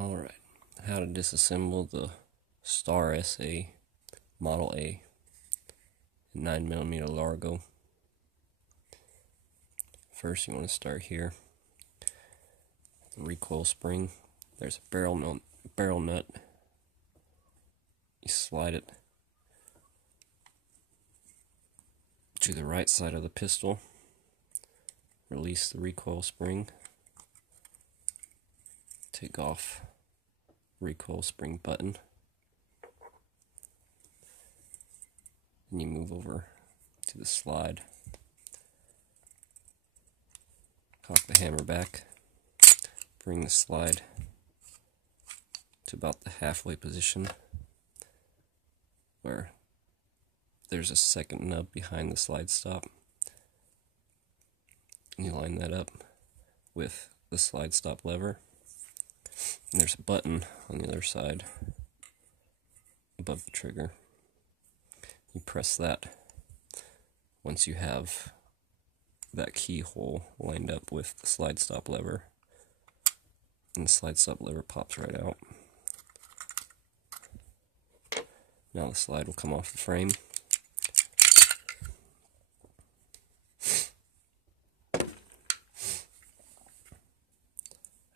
Alright, how to disassemble the Star SA Model A 9mm Largo. First you want to start here. The recoil spring. There's a barrel nut. You slide it to the right side of the pistol. Release the recoil spring. Take off recoil spring button. And you move over to the slide. Cock the hammer back. Bring the slide to about the halfway position where there's a second nub behind the slide stop. And you line that up with the slide stop lever. And there's a button on the other side above the trigger. You press that once you have that keyhole lined up with the slide stop lever, and the slide stop lever pops right out. Now the slide will come off the frame.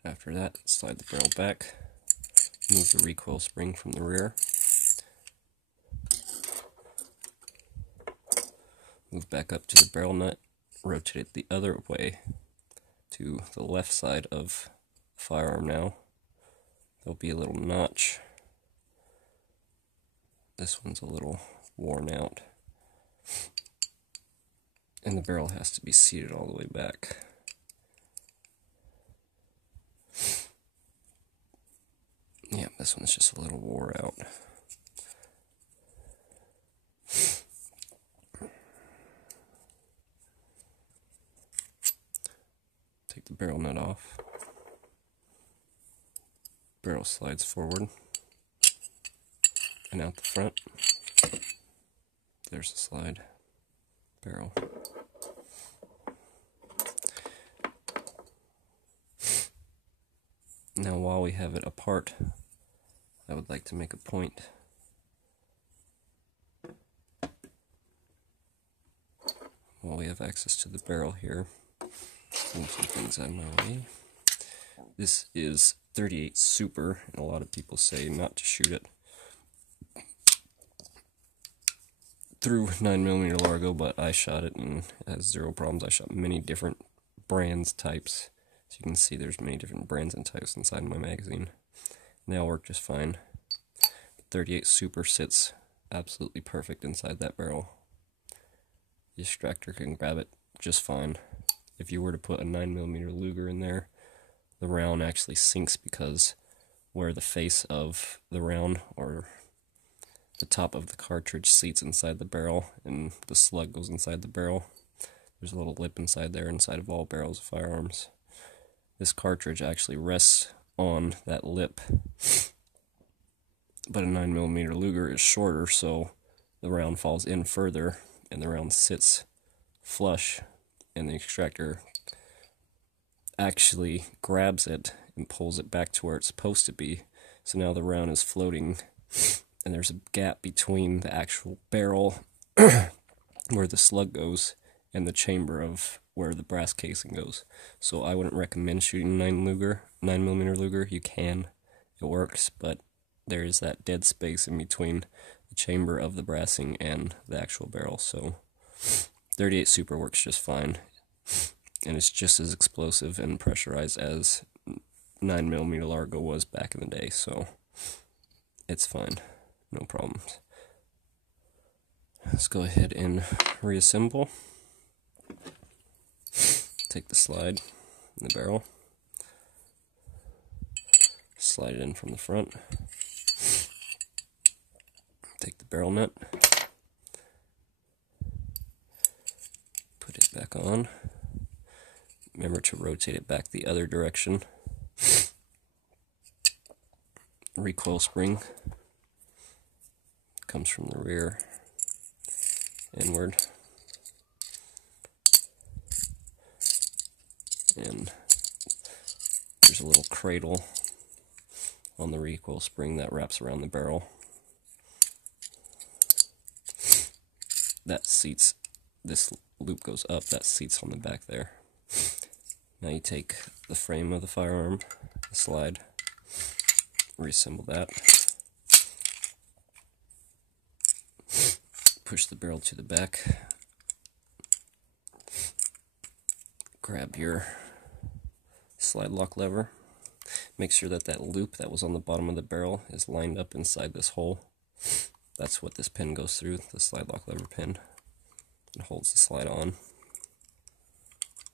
After that, slide the barrel back, move the recoil spring from the rear, move back up to the barrel nut, rotate it the other way to the left side of the firearm now. There'll be a little notch. This one's a little worn out. And the barrel has to be seated all the way back. Yeah, this one's just a little wore out. Take the barrel nut off. Barrel slides forward and out the front. There's the slide barrel. Now, while we have it apart, I would like to make a point. While we have access to the barrel here, move some things out of my way. This is 38 Super, and a lot of people say not to shoot it through 9mm Largo, but I shot it and it has zero problems. I shot many different brands, types. So you can see there's many different brands and types inside my magazine. They all work just fine. 38 Super sits absolutely perfect inside that barrel. The extractor can grab it just fine. If you were to put a 9mm Luger in there, the round actually sinks because where the face of the round or the top of the cartridge seats inside the barrel and the slug goes inside the barrel, there's a little lip inside there, inside of all barrels of firearms. This cartridge actually rests on that lip, but a 9mm Luger is shorter, so the round falls in further and the round sits flush, and the extractor actually grabs it and pulls it back to where it's supposed to be. So now the round is floating and there's a gap between the actual barrel where the slug goes and the chamber of where the brass casing goes. So I wouldn't recommend shooting 9mm Luger. You can, it works, but there is that dead space in between the chamber of the brassing and the actual barrel. So 38 Super works just fine, and it's just as explosive and pressurized as 9mm Largo was back in the day, so it's fine, no problems. Let's go ahead and reassemble. Take the slide in the barrel, slide it in from the front, take the barrel nut, put it back on. Remember to rotate it back the other direction. Recoil spring comes from the rear inward. And there's a little cradle on the recoil spring that wraps around the barrel. That seats, this loop goes up, that seats on the back there. Now you take the frame of the firearm, the slide, reassemble that, push the barrel to the back, grab your slide lock lever, make sure that that loop that was on the bottom of the barrel is lined up inside this hole. That's what this pin goes through, the slide lock lever pin. It holds the slide on.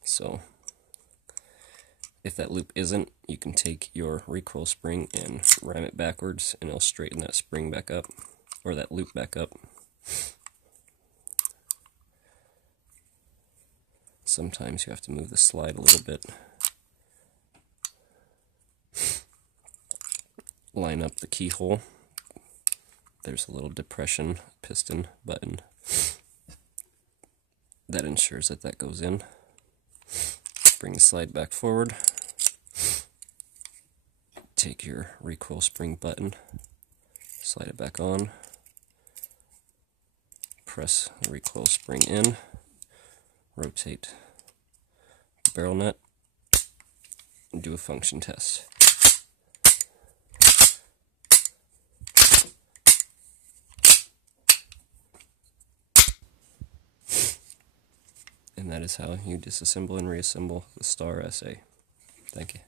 So if that loop isn't, you can take your recoil spring and ram it backwards and it'll straighten that spring back up, or that loop back up. Sometimes you have to move the slide a little bit. Line up the keyhole. There's a little depression piston button that ensures that that goes in. Bring the slide back forward. Take your recoil spring button, slide it back on, press the recoil spring in, rotate the barrel nut, and do a function test. And that is how you disassemble and reassemble the Star SA. Thank you.